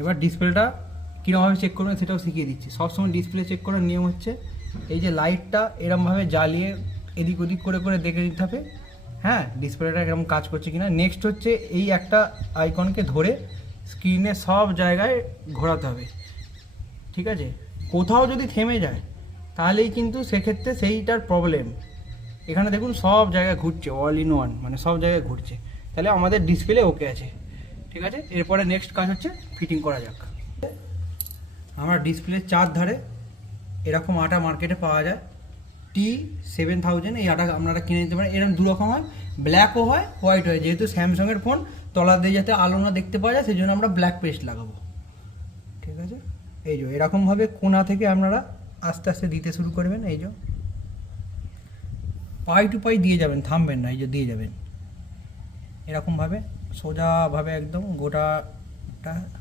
এবার ডিসপ্লেটা কীরকমভাবে চেক করবেন সেটাও শিখিয়ে দিচ্ছি। সবসময় ডিসপ্লে চেক করার নিয়ম হচ্ছে এই যে লাইটটা এরমভাবে জ্বালিয়ে এদিক ওদিক করে করে দেখে নিতে হবে, হ্যাঁ, ডিসপ্লেটা এরকম কাজ করছে কিনা। নেক্সট হচ্ছে এই একটা আইকনকে ধরে স্ক্রিনে সব জায়গায় ঘোরাতে হবে, ঠিক আছে। কোথাও যদি থেমে যায় তাহলেই কিন্তু সেক্ষেত্রে সেইটার প্রবলেম। এখানে দেখুন সব জায়গায় ঘুরছে, অল ইন ওয়ান, মানে সব জায়গায় ঘুরছে, তাহলে আমাদের ডিসপ্লে ওকে আছে, ঠিক আছে। এরপরে নেক্সট কাজ হচ্ছে ফিটিং করা যাক। আমরা ডিসপ্লের চারধারে এরকম আটা মার্কেটে পাওয়া যায়, T7000, এই আটা আপনারা কিনে নিতে পারেন। এরকম দু রকম হয়, ব্ল্যাকও হয় হোয়াইট হয়। যেহেতু স্যামসাংয়ের ফোন তলা দিয়ে যাতে আলো না দেখতে পাওয়া যায় সেই জন্য আমরা ব্ল্যাক পেস্ট লাগাবো, ঠিক আছে। এই যে এরকমভাবে কোণা থেকে আপনারা আস্তে আস্তে দিতে শুরু করবেন, এই যে পাই টু পাই দিয়ে যাবেন, থামবেন না, এই যে দিয়ে যাবেন এরকমভাবে সোজাভাবে একদম গোটাটা